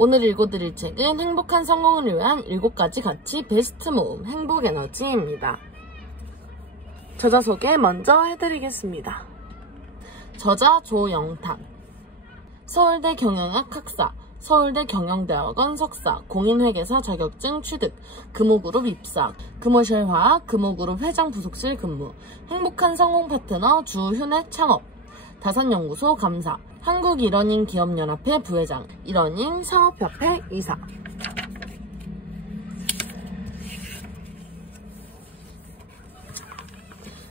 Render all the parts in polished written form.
오늘 읽어드릴 책은 행복한 성공을 위한 7가지 가치 베스트 모음 행복에너지입니다. 저자 소개 먼저 해드리겠습니다. 저자 조영탁, 서울대 경영학 학사, 서울대 경영대학원 석사, 공인회계사 자격증 취득, 금호그룹 입사, 금호실화학, 금호그룹 회장 부속실 근무, 행복한 성공 파트너 주휴넷 창업, 다산연구소 감사, 한국일러닝 기업연합회 부회장, 일러닝 상업협회 이사.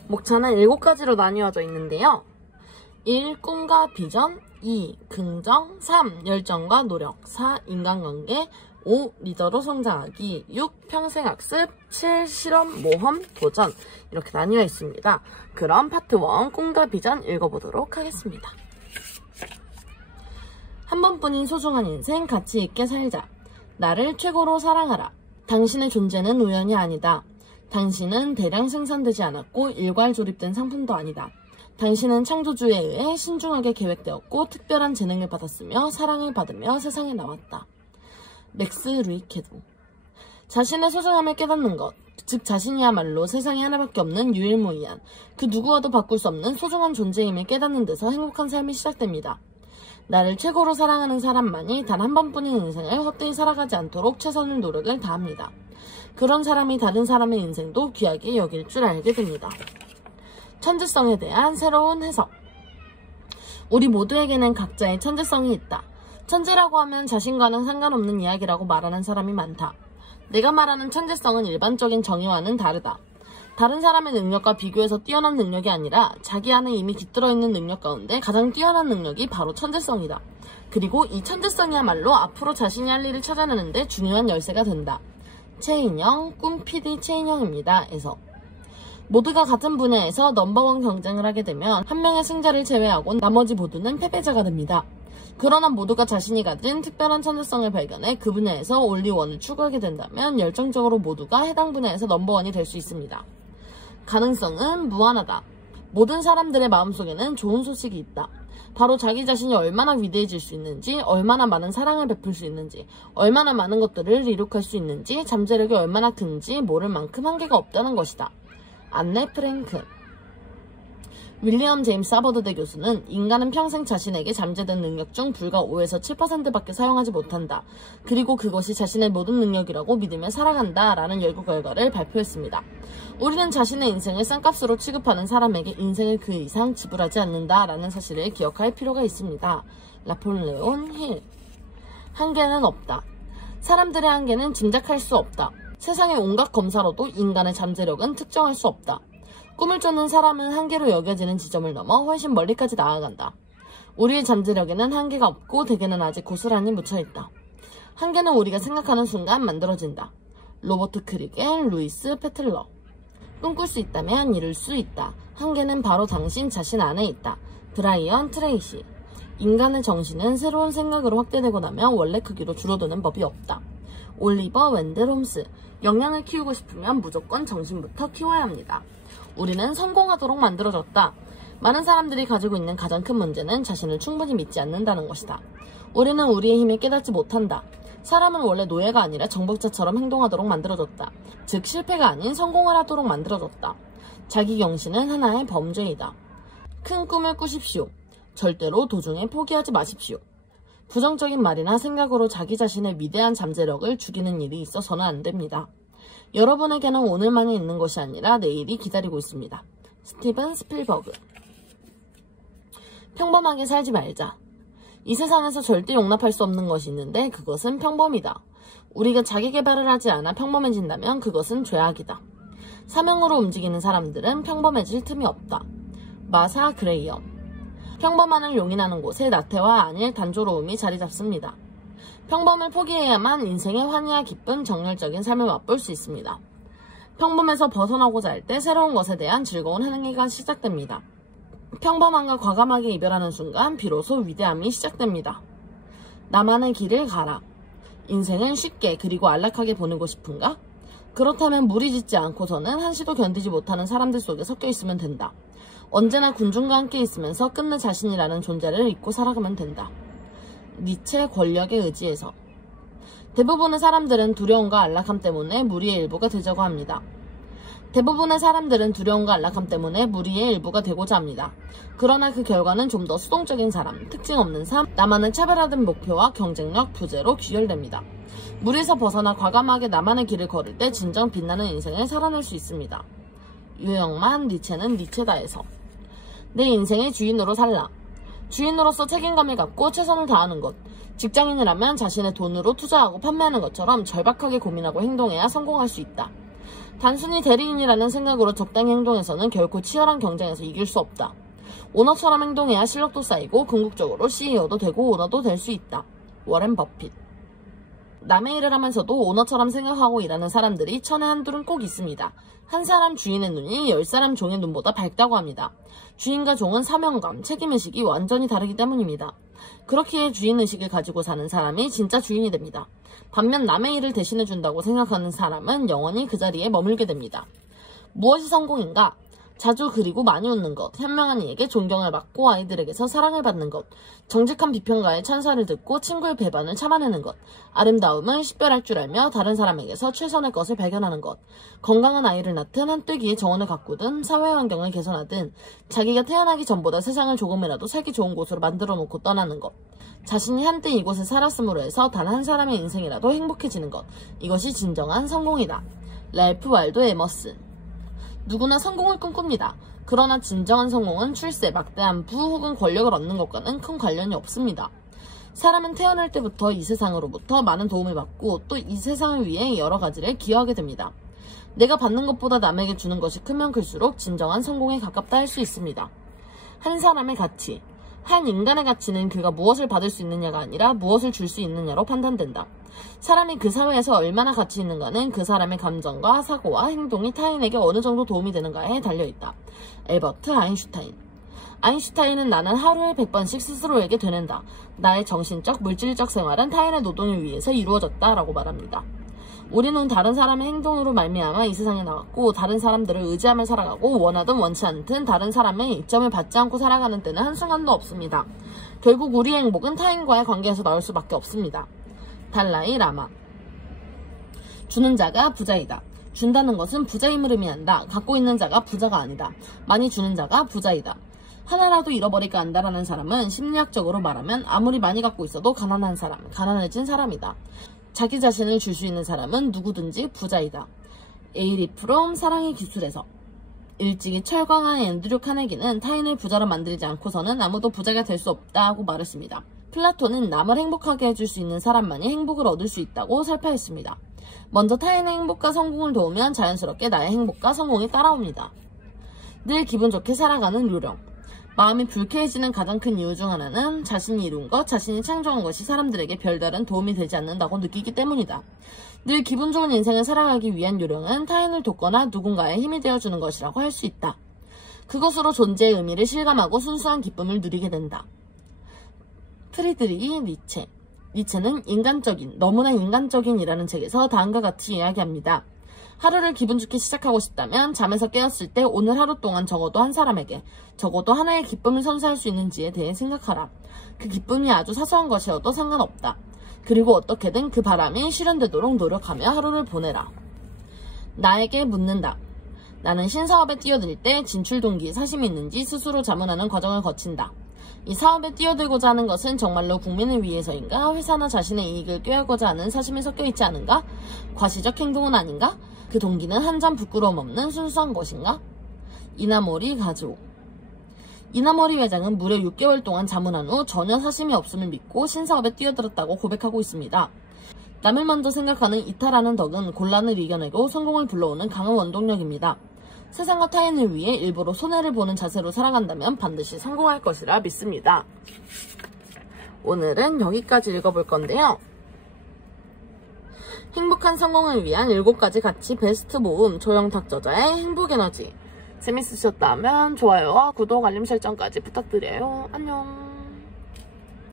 목차는 7가지로 나뉘어져 있는데요. 1. 꿈과 비전, 2. 긍정, 3. 열정과 노력, 4. 인간관계, 5. 리더로 성장하기, 6. 평생학습, 7. 실험, 모험, 도전. 이렇게 나뉘어 있습니다. 그럼 파트 1 꿈과 비전 읽어보도록 하겠습니다. 한 번뿐인 소중한 인생 가치 있게 살자. 나를 최고로 사랑하라. 당신의 존재는 우연이 아니다. 당신은 대량 생산되지 않았고 일괄 조립된 상품도 아니다. 당신은 창조주에 의해 신중하게 계획되었고 특별한 재능을 받았으며 사랑을 받으며 세상에 나왔다. 맥스 루이케도. 자신의 소중함을 깨닫는 것, 즉 자신이야말로 세상에 하나밖에 없는 유일무이한, 그 누구와도 바꿀 수 없는 소중한 존재임을 깨닫는 데서 행복한 삶이 시작됩니다. 나를 최고로 사랑하는 사람만이 단 한 번뿐인 인생을 헛되이 살아가지 않도록 최선의 노력을 다합니다. 그런 사람이 다른 사람의 인생도 귀하게 여길 줄 알게 됩니다. 천재성에 대한 새로운 해석. 우리 모두에게는 각자의 천재성이 있다. 천재라고 하면 자신과는 상관없는 이야기라고 말하는 사람이 많다. 내가 말하는 천재성은 일반적인 정의와는 다르다. 다른 사람의 능력과 비교해서 뛰어난 능력이 아니라 자기 안에 이미 깃들어 있는 능력 가운데 가장 뛰어난 능력이 바로 천재성이다. 그리고 이 천재성이야말로 앞으로 자신이 할 일을 찾아내는 데 중요한 열쇠가 된다. 최인영, 꿈 PD 최인영입니다. 에서. 모두가 같은 분야에서 넘버원 경쟁을 하게 되면 한 명의 승자를 제외하고 나머지 모두는 패배자가 됩니다. 그러나 모두가 자신이 가진 특별한 천재성을 발견해 그 분야에서 올리원을 추구하게 된다면 열정적으로 모두가 해당 분야에서 넘버원이 될 수 있습니다. 가능성은 무한하다. 모든 사람들의 마음속에는 좋은 소식이 있다. 바로 자기 자신이 얼마나 위대해질 수 있는지, 얼마나 많은 사랑을 베풀 수 있는지, 얼마나 많은 것들을 이룩할 수 있는지, 잠재력이 얼마나 큰지 모를 만큼 한계가 없다는 것이다. 안네 프랭크. 윌리엄 제임스 하버드대 교수는 인간은 평생 자신에게 잠재된 능력 중 불과 5에서 7%밖에 사용하지 못한다. 그리고 그것이 자신의 모든 능력이라고 믿으며 살아간다 라는 연구 결과를 발표했습니다. 우리는 자신의 인생을 싼값으로 취급하는 사람에게 인생을 그 이상 지불하지 않는다 라는 사실을 기억할 필요가 있습니다. 나폴레온 힐. 한계는 없다. 사람들의 한계는 짐작할 수 없다. 세상의 온갖 검사로도 인간의 잠재력은 특정할 수 없다. 꿈을 쫓는 사람은 한계로 여겨지는 지점을 넘어 훨씬 멀리까지 나아간다. 우리의 잠재력에는 한계가 없고 대개는 아직 고스란히 묻혀있다. 한계는 우리가 생각하는 순간 만들어진다. 로버트 크리겐, 루이스 페틀러. 꿈꿀 수 있다면 이룰 수 있다. 한계는 바로 당신 자신 안에 있다. 브라이언 트레이시. 인간의 정신은 새로운 생각으로 확대되고 나면 원래 크기로 줄어드는 법이 없다. 올리버 웬델 홈스. 역량을 키우고 싶으면 무조건 정신부터 키워야 합니다. 우리는 성공하도록 만들어졌다. 많은 사람들이 가지고 있는 가장 큰 문제는 자신을 충분히 믿지 않는다는 것이다. 우리는 우리의 힘을 깨닫지 못한다. 사람은 원래 노예가 아니라 정복자처럼 행동하도록 만들어졌다. 즉 실패가 아닌 성공을 하도록 만들어졌다. 자기경신은 하나의 범죄이다. 큰 꿈을 꾸십시오. 절대로 도중에 포기하지 마십시오. 부정적인 말이나 생각으로 자기 자신의 위대한 잠재력을 죽이는 일이 있어서는 안 됩니다. 여러분에게는 오늘만이 있는 것이 아니라 내일이 기다리고 있습니다. 스티븐 스필버그. 평범하게 살지 말자. 이 세상에서 절대 용납할 수 없는 것이 있는데 그것은 평범이다. 우리가 자기 개발을 하지 않아 평범해진다면 그것은 죄악이다. 사명으로 움직이는 사람들은 평범해질 틈이 없다. 마사 그레이엄. 평범함을 용인하는 곳에 나태와 안일 단조로움이 자리 잡습니다. 평범을 포기해야만 인생의 환희와 기쁨, 정열적인 삶을 맛볼 수 있습니다. 평범에서 벗어나고자 할 때 새로운 것에 대한 즐거운 한계가 시작됩니다. 평범함과 과감하게 이별하는 순간 비로소 위대함이 시작됩니다. 나만의 길을 가라. 인생은 쉽게 그리고 안락하게 보내고 싶은가? 그렇다면 무리짓지 않고서는 한시도 견디지 못하는 사람들 속에 섞여 있으면 된다. 언제나 군중과 함께 있으면서 끝내 자신이라는 존재를 잊고 살아가면 된다. 니체 권력의 의지에서. 대부분의 사람들은 두려움과 안락함 때문에 무리의 일부가 되자고 합니다. 대부분의 사람들은 두려움과 안락함 때문에 무리의 일부가 되고자 합니다. 그러나 그 결과는 좀 더 수동적인 사람, 특징 없는 삶, 나만의 차별화된 목표와 경쟁력, 부재로 귀결됩니다. 무리에서 벗어나 과감하게 나만의 길을 걸을 때 진정 빛나는 인생을 살아낼 수 있습니다. 유영만, 니체는 니체다에서. 내 인생의 주인으로 살라. 주인으로서 책임감을 갖고 최선을 다하는 것. 직장인이라면 자신의 돈으로 투자하고 판매하는 것처럼 절박하게 고민하고 행동해야 성공할 수 있다. 단순히 대리인이라는 생각으로 적당히 행동해서는 결코 치열한 경쟁에서 이길 수 없다. 오너처럼 행동해야 실력도 쌓이고 궁극적으로 CEO도 되고 오너도 될 수 있다. 워렌 버핏. 남의 일을 하면서도 오너처럼 생각하고 일하는 사람들이 천에 한둘은 꼭 있습니다. 한 사람 주인의 눈이 10사람 종의 눈보다 밝다고 합니다. 주인과 종은 사명감, 책임의식이 완전히 다르기 때문입니다. 그렇기에 주인의식을 가지고 사는 사람이 진짜 주인이 됩니다. 반면 남의 일을 대신해준다고 생각하는 사람은 영원히 그 자리에 머물게 됩니다. 무엇이 성공인가? 자주 그리고 많이 웃는 것, 현명한 이에게 존경을 받고 아이들에게서 사랑을 받는 것, 정직한 비평가의 찬사를 듣고 친구의 배반을 참아내는 것, 아름다움을 식별할 줄 알며 다른 사람에게서 최선의 것을 발견하는 것, 건강한 아이를 낳든 한뜨기의 정원을 가꾸든 사회 환경을 개선하든 자기가 태어나기 전보다 세상을 조금이라도 살기 좋은 곳으로 만들어 놓고 떠나는 것, 자신이 한때 이곳에 살았음으로 해서 단 한 사람의 인생이라도 행복해지는 것, 이것이 진정한 성공이다. 랄프 waldo 에머슨. 누구나 성공을 꿈꿉니다. 그러나 진정한 성공은 출세, 막대한 부 혹은 권력을 얻는 것과는 큰 관련이 없습니다. 사람은 태어날 때부터 이 세상으로부터 많은 도움을 받고 또 이 세상을 위해 여러 가지를 기여하게 됩니다. 내가 받는 것보다 남에게 주는 것이 크면 클수록 진정한 성공에 가깝다 할 수 있습니다. 한 사람의 가치, 한 인간의 가치는 그가 무엇을 받을 수 있느냐가 아니라 무엇을 줄 수 있느냐로 판단된다. 사람이 그 사회에서 얼마나 가치 있는가는 그 사람의 감정과 사고와 행동이 타인에게 어느 정도 도움이 되는가에 달려있다. 엘버트 아인슈타인. 아인슈타인은 나는 하루에 100번씩 스스로에게 되낸다. 나의 정신적, 물질적 생활은 타인의 노동에 의해서 이루어졌다 라고 말합니다. 우리는 다른 사람의 행동으로 말미암아 이 세상에 나왔고 다른 사람들을 의지하며 살아가고 원하든 원치 않든 다른 사람의 이점을 받지 않고 살아가는 때는 한순간도 없습니다. 결국 우리의 행복은 타인과의 관계에서 나올 수밖에 없습니다. 달라이 라마. 주는 자가 부자이다. 준다는 것은 부자임을 의미한다. 갖고 있는 자가 부자가 아니다. 많이 주는 자가 부자이다. 하나라도 잃어버릴까 한다라는 사람은 심리학적으로 말하면 아무리 많이 갖고 있어도 가난한 사람, 가난해진 사람이다. 자기 자신을 줄 수 있는 사람은 누구든지 부자이다. 에이리 프롬 사랑의 기술에서. 일찍이 철광한 앤드류 카네기는 타인을 부자로 만들지 않고서는 아무도 부자가 될 수 없다고 말했습니다. 플라톤은 남을 행복하게 해줄 수 있는 사람만이 행복을 얻을 수 있다고 설파했습니다. 먼저 타인의 행복과 성공을 도우면 자연스럽게 나의 행복과 성공이 따라옵니다. 늘 기분 좋게 살아가는 요령. 마음이 불쾌해지는 가장 큰 이유 중 하나는 자신이 이룬 것, 자신이 창조한 것이 사람들에게 별다른 도움이 되지 않는다고 느끼기 때문이다. 늘 기분 좋은 인생을 살아가기 위한 요령은 타인을 돕거나 누군가의 힘이 되어주는 것이라고 할 수 있다. 그것으로 존재의 의미를 실감하고 순수한 기쁨을 누리게 된다. 프리드리히 니체. 니체는 인간적인, 너무나 인간적인이라는 책에서 다음과 같이 이야기합니다. 하루를 기분 좋게 시작하고 싶다면 잠에서 깨었을 때 오늘 하루 동안 적어도 한 사람에게, 적어도 하나의 기쁨을 선사할 수 있는지에 대해 생각하라. 그 기쁨이 아주 사소한 것이어도 상관없다. 그리고 어떻게든 그 바람이 실현되도록 노력하며 하루를 보내라. 나에게 묻는다. 나는 신사업에 뛰어들 때 진출 동기, 사심이 있는지 스스로 자문하는 과정을 거친다. 이 사업에 뛰어들고자 하는 것은 정말로 국민을 위해서인가? 회사나 자신의 이익을 꾀하고자 하는 사심이 섞여 있지 않은가? 과시적 행동은 아닌가? 그 동기는 한 점 부끄러움 없는 순수한 것인가? 이나모리 가즈오. 이나모리 회장은 무려 6개월 동안 자문한 후 전혀 사심이 없음을 믿고 신사업에 뛰어들었다고 고백하고 있습니다. 남을 먼저 생각하는 이탈하는 덕은 곤란을 이겨내고 성공을 불러오는 강한 원동력입니다. 세상과 타인을 위해 일부러 손해를 보는 자세로 살아간다면 반드시 성공할 것이라 믿습니다. 오늘은 여기까지 읽어볼 건데요. 행복한 성공을 위한 7가지 가치 베스트 모음 조영탁 저자의 행복에너지. 재밌으셨다면 좋아요와 구독, 알림 설정까지 부탁드려요. 안녕.